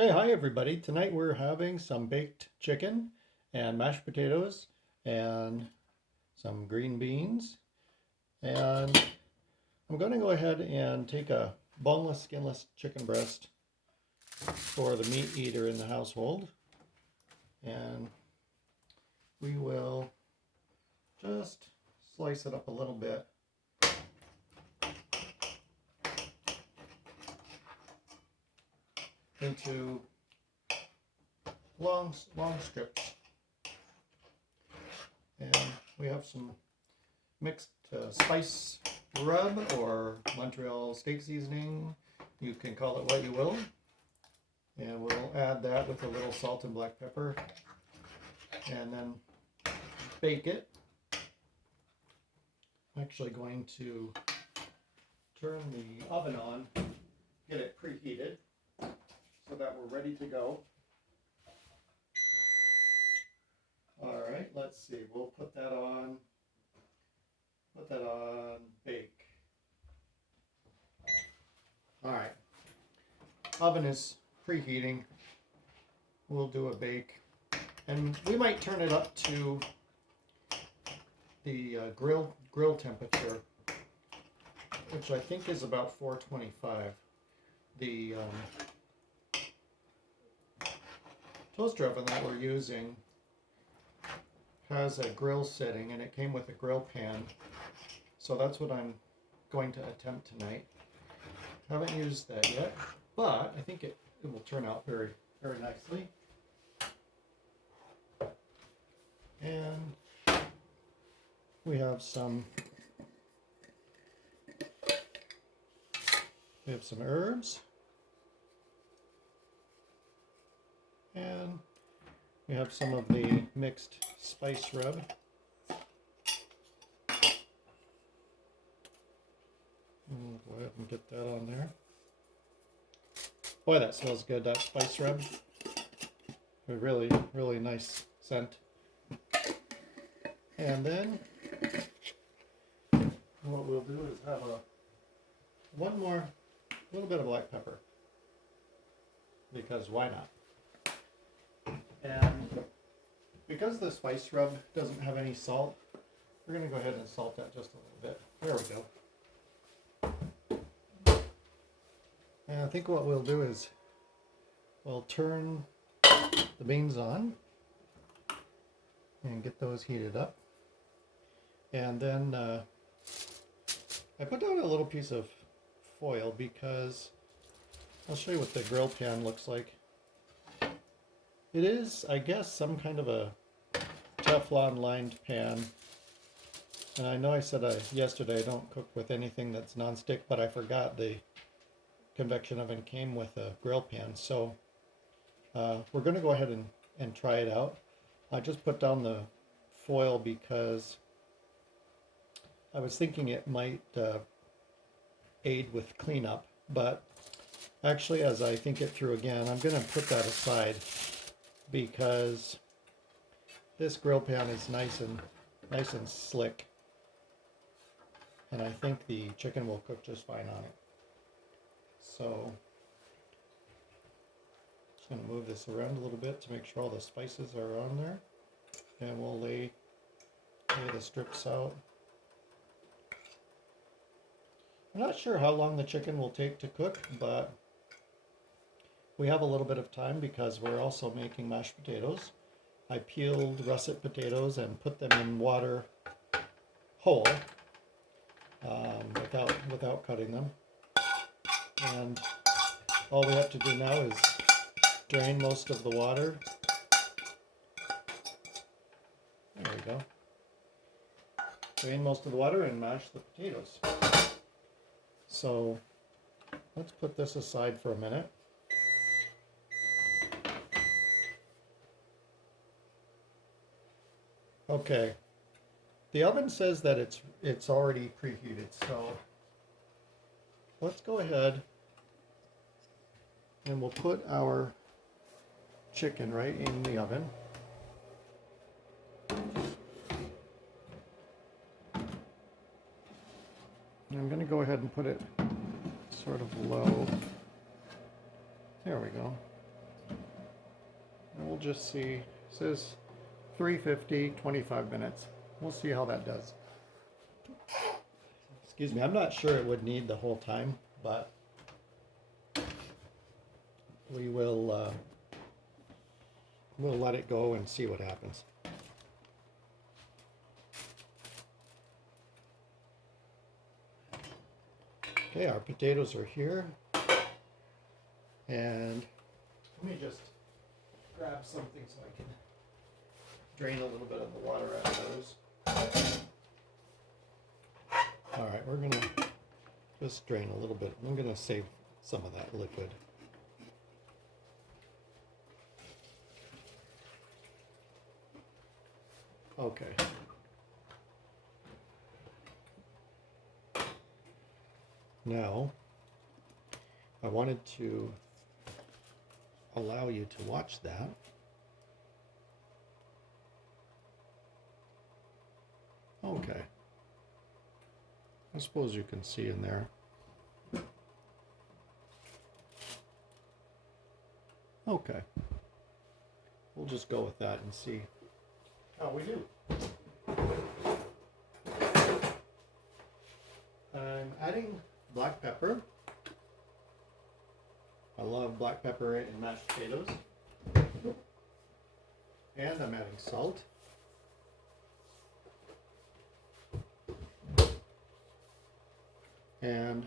Okay, hi everybody. Tonight we're having some baked chicken and mashed potatoes and some green beans. And I'm going to go ahead and take a boneless, skinless chicken breast for the meat eater in the household. And we will just slice it up a little bit. Into long strips. And we have some mixed spice rub or Montreal steak seasoning. You can call it what you will. And we'll add that with a little salt and black pepper. And then bake it. I'm actually going to turn the oven on, get it preheated so that we're ready to go. All right, let's see. We'll put that on bake. All right. Oven is preheating. We'll do a bake. And we might turn it up to the grill temperature, which I think is about 425. The toaster oven that we're using has a grill setting, and it came with a grill pan, so that's what I'm going to attempt tonight. Haven't used that yet, but I think it will turn out very, very nicely. And we have some herbs, and we have some of the mixed spice rub. Go ahead and get that on there. Boy, that smells good, that spice rub. A really, really nice scent. And then what we'll do is have one more little bit of black pepper, because why not? And because the spice rub doesn't have any salt, we're going to go ahead and salt that just a little bit. There we go. And I think what we'll do is we'll turn the beans on and get those heated up. And then I put down a little piece of foil because I'll show you what the grill pan looks like. It is, I guess, some kind of a Teflon lined pan. And I know I said yesterday I don't cook with anything that's nonstick, but I forgot the convection oven came with a grill pan. So we're going to go ahead and try it out. I just put down the foil because I was thinking it might aid with cleanup, but actually, as I think it through again, I'm going to put that aside because this grill pan is nice and slick, and I think the chicken will cook just fine on it. So just going to move this around a little bit to make sure all the spices are on there, and we'll lay the strips out. I'm not sure how long the chicken will take to cook, but we have a little bit of time because we're also making mashed potatoes. I peeled russet potatoes and put them in water whole, without cutting them. And all we have to do now is drain most of the water. There we go. Drain most of the water and mash the potatoes. So let's put this aside for a minute. Okay, the oven says that it's already preheated, so let's go ahead and we'll put our chicken right in the oven. And I'm going to go ahead and put it sort of low. There we go. And we'll just see. It says 350, 25 minutes. We'll see how that does. Excuse me, I'm not sure it would need the whole time, but we will we'll let it go and see what happens. Okay, our potatoes are here. And let me just grab something so I can drain a little bit of the water out of those. All right, we're gonna just drain a little bit. I'm gonna save some of that liquid. Okay. Now, I wanted to allow you to watch that. Okay. I suppose you can see in there. Okay. We'll just go with that and see how we do. I'm adding black pepper. I love black pepper in mashed potatoes. And I'm adding salt. And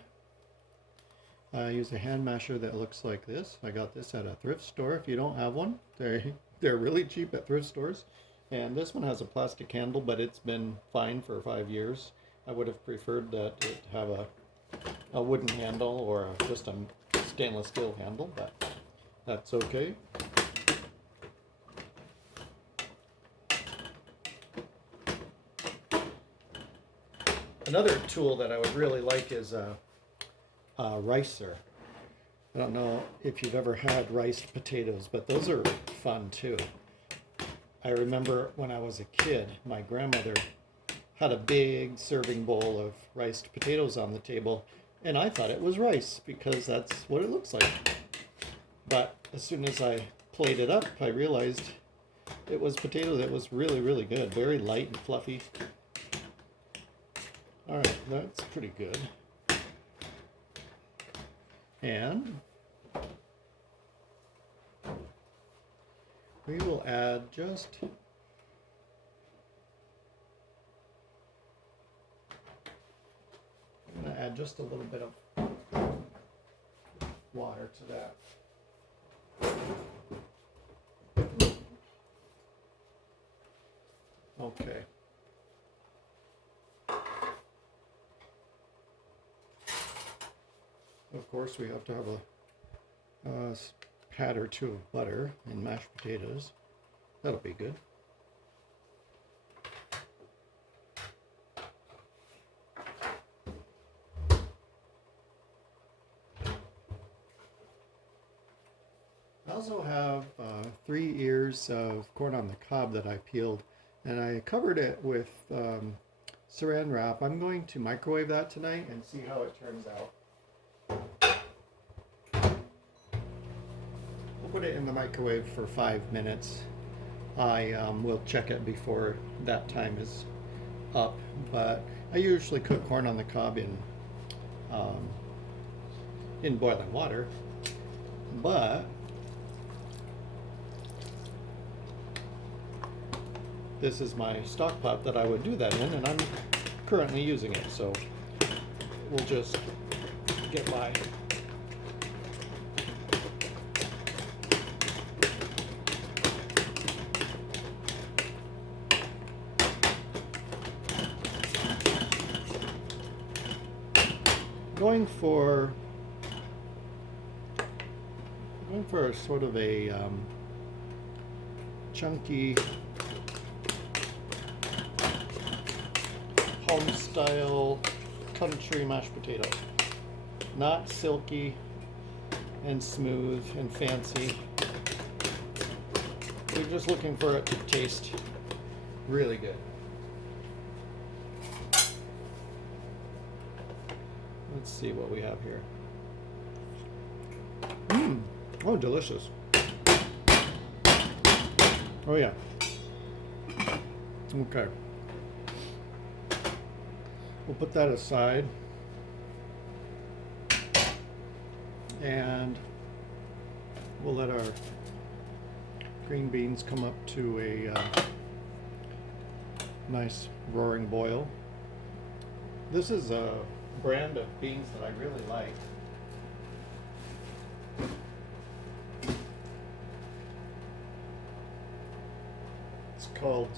I use a hand masher that looks like this. I got this at a thrift store. If you don't have one, they're really cheap at thrift stores. And this one has a plastic handle, but it's been fine for 5 years. I would have preferred that it have a wooden handle or just a stainless steel handle, but that's okay. Another tool that I would really like is a ricer. I don't know if you've ever had riced potatoes, but those are fun too. I remember when I was a kid, my grandmother had a big serving bowl of riced potatoes on the table, and I thought it was rice because that's what it looks like. But as soon as I played it up, I realized it was potato that was really, really good, very light and fluffy. All right, that's pretty good. And we will add just I'm going to add just a little bit of water to that. Okay. Of course, we have to have a pat or two of butter and mashed potatoes. That'll be good. I also have 3 ears of corn on the cob that I peeled, and I covered it with saran wrap. I'm going to microwave that tonight and see how it turns out. We'll put it in the microwave for 5 minutes. I will check it before that time is up, but I usually cook corn on the cob in boiling water, but this is my stock pot that I would do that in, and I'm currently using it, so we'll just get by. Going for sort of a chunky home style country mashed potato. Not silky and smooth and fancy. We're just looking for it to taste really good. Let's see what we have here. Oh, delicious. Oh yeah. Okay. We'll put that aside. And we'll let our green beans come up to a nice roaring boil. This is a brand of beans that I really like. It's called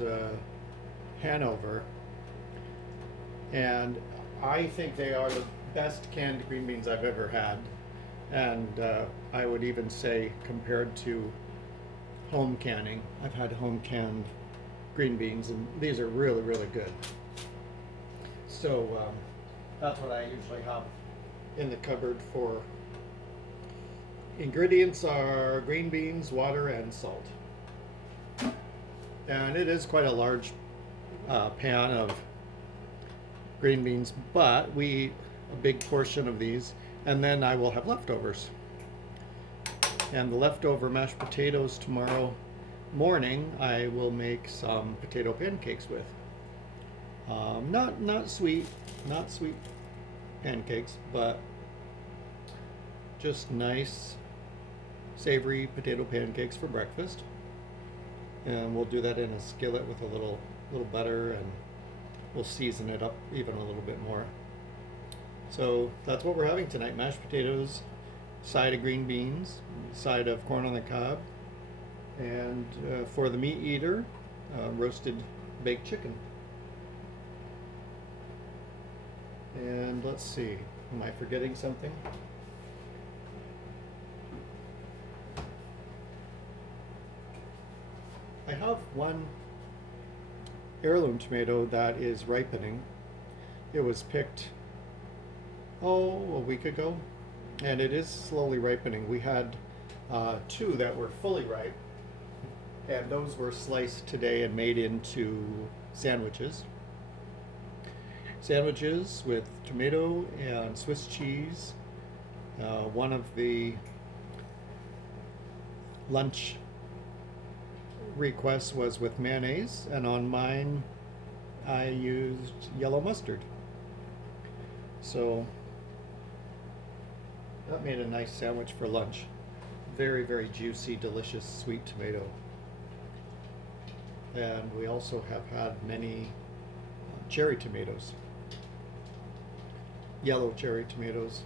Hanover, and I think they are the best canned green beans I've ever had, and I would even say compared to home canning, I've had home canned green beans, and these are really, really good. So that's what I usually have in the cupboard for. Ingredients are green beans, water, and salt. And it is quite a large pan of green beans, but we eat a big portion of these, and then I will have leftovers. And the leftover mashed potatoes tomorrow morning, I will make some potato pancakes with. Not sweet pancakes, but just nice savory potato pancakes for breakfast. And we'll do that in a skillet with a little butter, and we'll season it up even a little bit more. So that's what we're having tonight: mashed potatoes, side of green beans, side of corn on the cob, and for the meat eater, roasted baked chicken. And let's see, am I forgetting something? I have one heirloom tomato that is ripening. It was picked, a week ago, and it is slowly ripening. We had two that were fully ripe, and those were sliced today and made into sandwiches. Sandwiches with tomato and Swiss cheese. One of the lunch request was with mayonnaise, and on mine I used yellow mustard. So that made a nice sandwich for lunch. Very, very juicy, delicious sweet tomato. And we also have had many cherry tomatoes, yellow cherry tomatoes,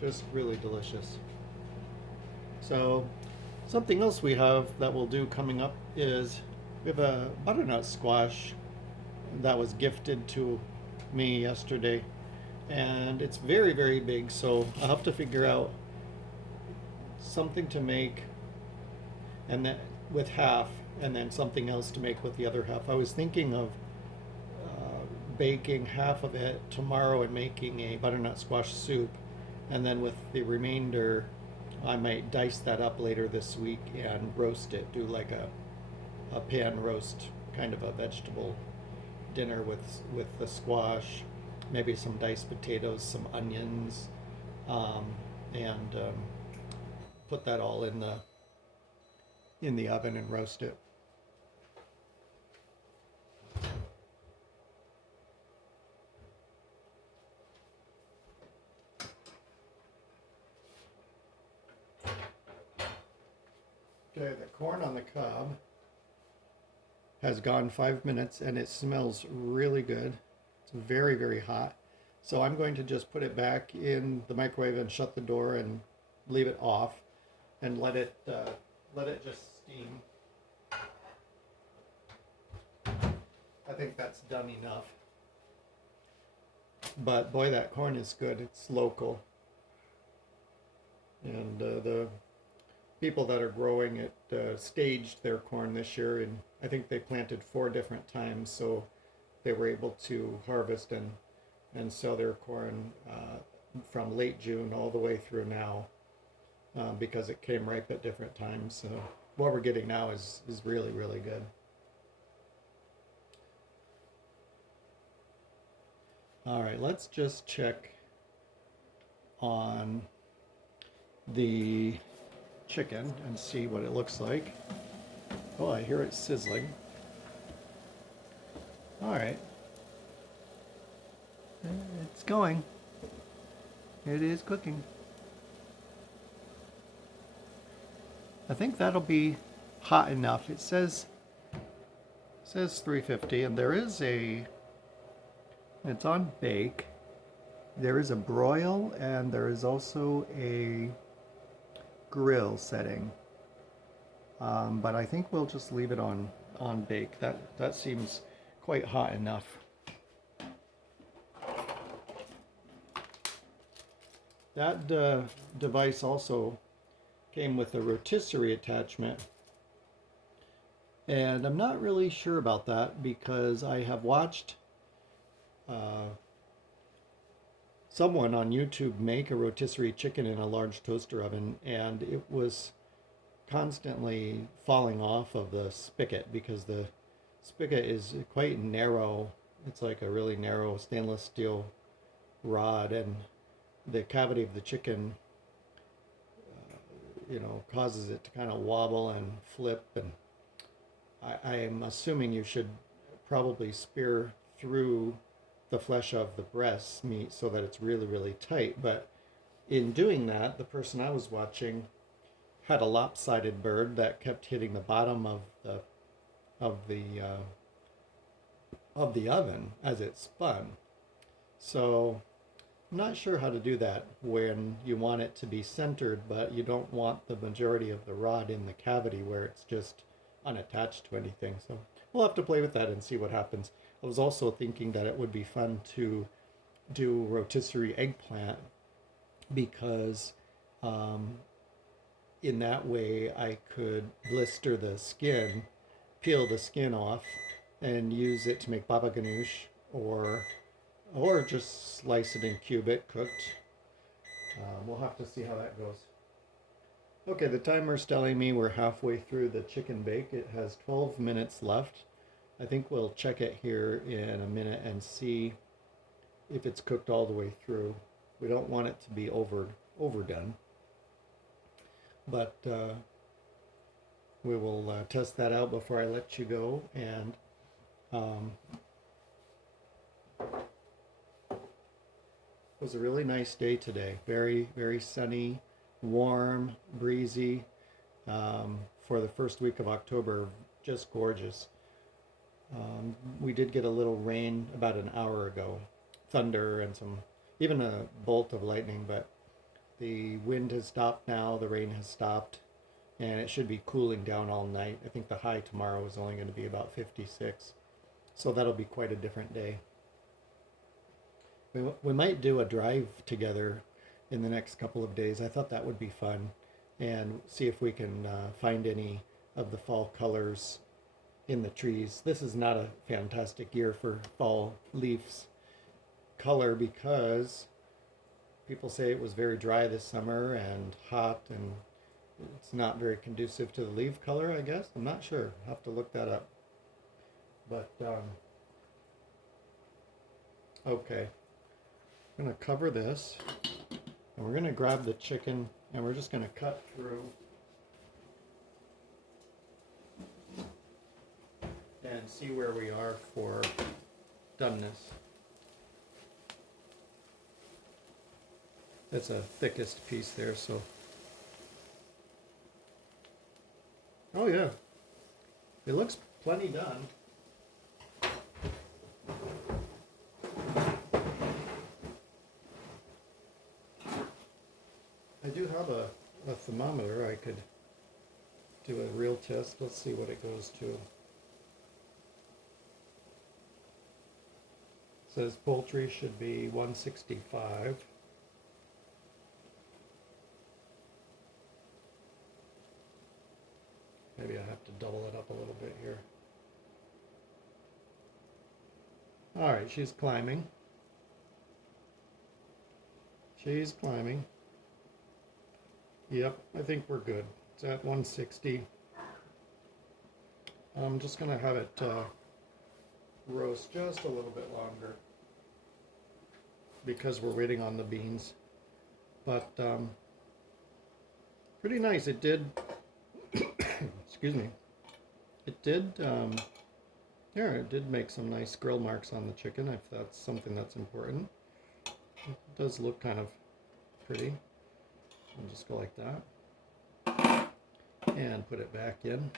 just really delicious. So something else we have that we'll do coming up is we have a butternut squash that was gifted to me yesterday, and it's very, very big, so I'll have to figure out something to make and then with half, and then something else to make with the other half. I was thinking of baking half of it tomorrow and making a butternut squash soup, and then with the remainder I might dice that up later this week and roast it, do like a pan roast, kind of a vegetable dinner with the squash, maybe some diced potatoes, some onions, and put that all in the oven and roast it. Okay, the corn on the cob has gone 5 minutes and it smells really good. It's very, very hot. So I'm going to just put it back in the microwave and shut the door and leave it off and let it just steam. I think that's done enough. But boy, that corn is good. It's local. And the people that are growing it staged their corn this year, and I think they planted 4 different times, so they were able to harvest and sell their corn from late June all the way through now, because it came ripe at different times. So what we're getting now is really, really good. All right, let's just check on the chicken and see what it looks like. Oh, I hear it sizzling. All right. It's going. It is cooking. I think that'll be hot enough. It says 350, and there is it's on bake. There is a broil, and there is also a grill setting. But I think we'll just leave it on bake. That seems quite hot enough. That device also came with a rotisserie attachment, and I'm not really sure about that because I have watched someone on YouTube make a rotisserie chicken in a large toaster oven, and it was constantly falling off of the spigot because the spigot is quite narrow. It's like a really narrow stainless steel rod, and the cavity of the chicken, causes it to kind of wobble and flip. And I am assuming you should probably spear through the flesh of the breast meat so that it's really, really tight. But in doing that, the person I was watching had a lopsided bird that kept hitting the bottom of the oven as it spun. So I'm not sure how to do that when you want it to be centered, but you don't want the majority of the rod in the cavity where it's just unattached to anything. So we'll have to play with that and see what happens. I was also thinking that it would be fun to do rotisserie eggplant because in that way I could blister the skin, peel the skin off, and use it to make baba ganoush, or just slice it and cube it cooked. We'll have to see how that goes. Okay, the timer's telling me we're halfway through the chicken bake. It has 12 minutes left. I think we'll check it here in a minute and see if it's cooked all the way through. We don't want it to be overdone, but we will test that out before I let you go. And it was a really nice day today. Very, very sunny, warm, breezy. For the first week of October, just gorgeous. We did get a little rain about an hour ago, thunder and even a bolt of lightning, but the wind has stopped now, the rain has stopped, and it should be cooling down all night. I think the high tomorrow is only going to be about 56, so that'll be quite a different day. We might do a drive together in the next couple of days. I thought that would be fun, and see if we can find any of the fall colors in the trees. This is not a fantastic year for fall leaves color because people say it was very dry this summer and hot, and it's not very conducive to the leaf color, I guess. I'm not sure. I'll have to look that up. But okay, I'm going to cover this, and we're going to grab the chicken, and we're just going to cut through and see where we are for doneness. That's a thickest piece there, so. Oh yeah, it looks plenty done. I do have a thermometer. I could do a real test. Let's see what it goes to. It says poultry should be 165. Maybe I have to double it up a little bit here. All right, she's climbing. She's climbing. Yep, I think we're good. It's at 160. I'm just going to have it roast just a little bit longer because we're waiting on the beans. But pretty nice. It did, excuse me, It did, yeah, it did make some nice grill marks on the chicken, if that's something that's important. It does look kind of pretty. I'll just go like that. And put it back in.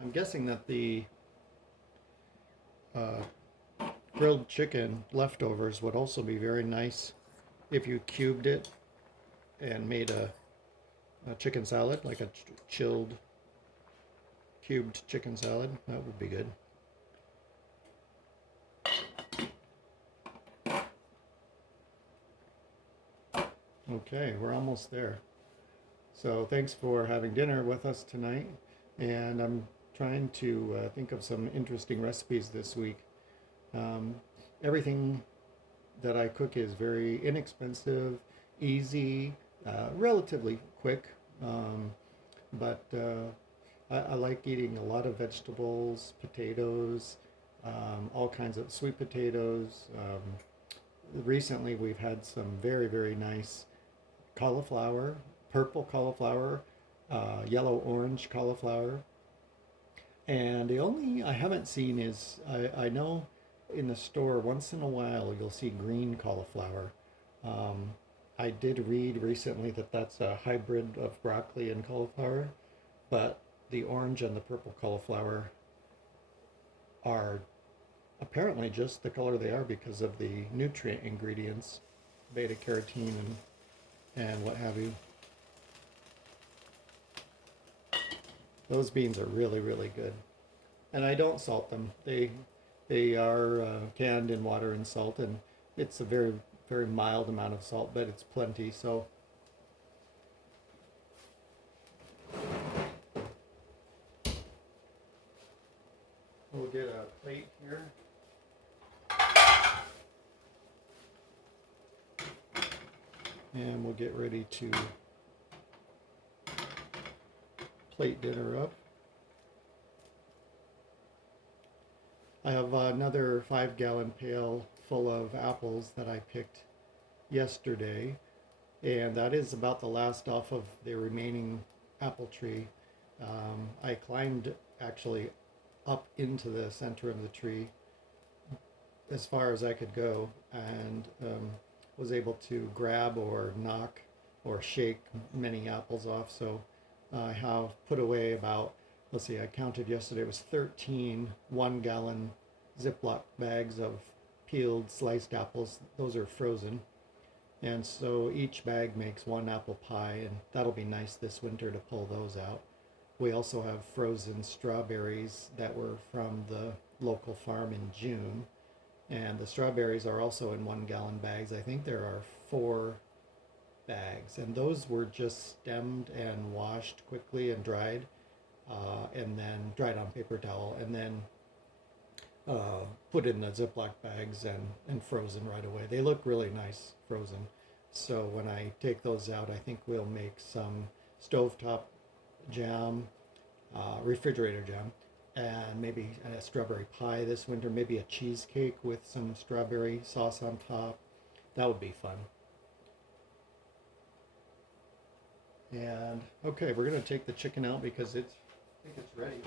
I'm guessing that the grilled chicken leftovers would also be very nice if you cubed it and made a chicken salad, like a chilled cubed chicken salad. That would be good. Okay, we're almost there. So thanks for having dinner with us tonight. And I'm trying to think of some interesting recipes this week. Um, Everything that I cook is very inexpensive, easy, relatively quick. But I like eating a lot of vegetables, potatoes, all kinds of sweet potatoes. Recently, we've had some very, very nice cauliflower, purple cauliflower, yellow orange cauliflower. And the only I haven't seen is I know in the store once in a while you'll see green cauliflower. Um, I did read recently that that's a hybrid of broccoli and cauliflower, but the orange and the purple cauliflower are apparently just the color they are because of the nutrient ingredients, beta carotene and what have you. Those beans are really, really good. And I don't salt them. They are canned in water and salt, and it's a very, very mild amount of salt, but it's plenty. So we'll get a plate here. And we'll get ready to plate dinner up. I have another 5-gallon pail full of apples that I picked yesterday, and that is about the last off of the remaining apple tree. I climbed actually up into the center of the tree as far as I could go, and was able to grab or knock or shake many apples off. So I have put away about, let's see, I counted yesterday, it was 13 1-gallon Ziploc bags of peeled sliced apples. Those are frozen. And so each bag makes one apple pie, and that'll be nice this winter to pull those out. We also have frozen strawberries that were from the local farm in June. And the strawberries are also in 1-gallon bags. I think there are 4 bags. And those were just stemmed and washed quickly and dried. And then dried on paper towel, and then put in the Ziploc bags and frozen right away. They look really nice frozen. So when I take those out, I think we'll make some stovetop jam, refrigerator jam, and maybe a strawberry pie this winter, maybe a cheesecake with some strawberry sauce on top. That would be fun. And okay, we're going to take the chicken out because I think it's ready.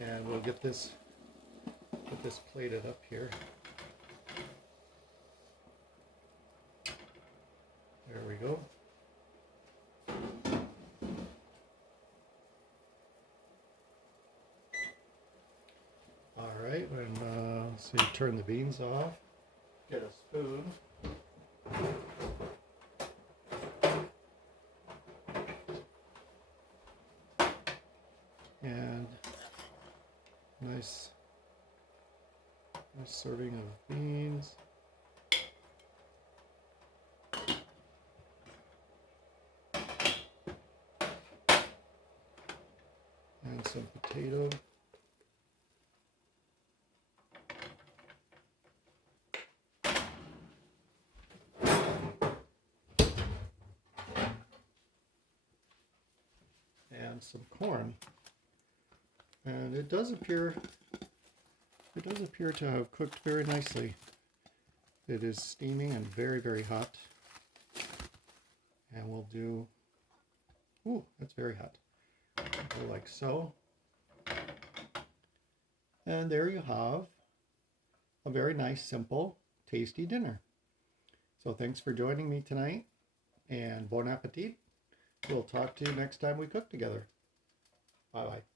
And we'll get this plated up here. There we go. All right, and let's see, turn the beans off. Get a spoon. And nice serving of beans. And some potato. And some corn. And it does appear It does appear to have cooked very nicely. It is steaming and very, very hot. And we'll do, ooh, that's very hot. Go like so. And there you have a very nice, simple, tasty dinner. So thanks for joining me tonight, and bon appetit. We'll talk to you next time we cook together. Bye-bye.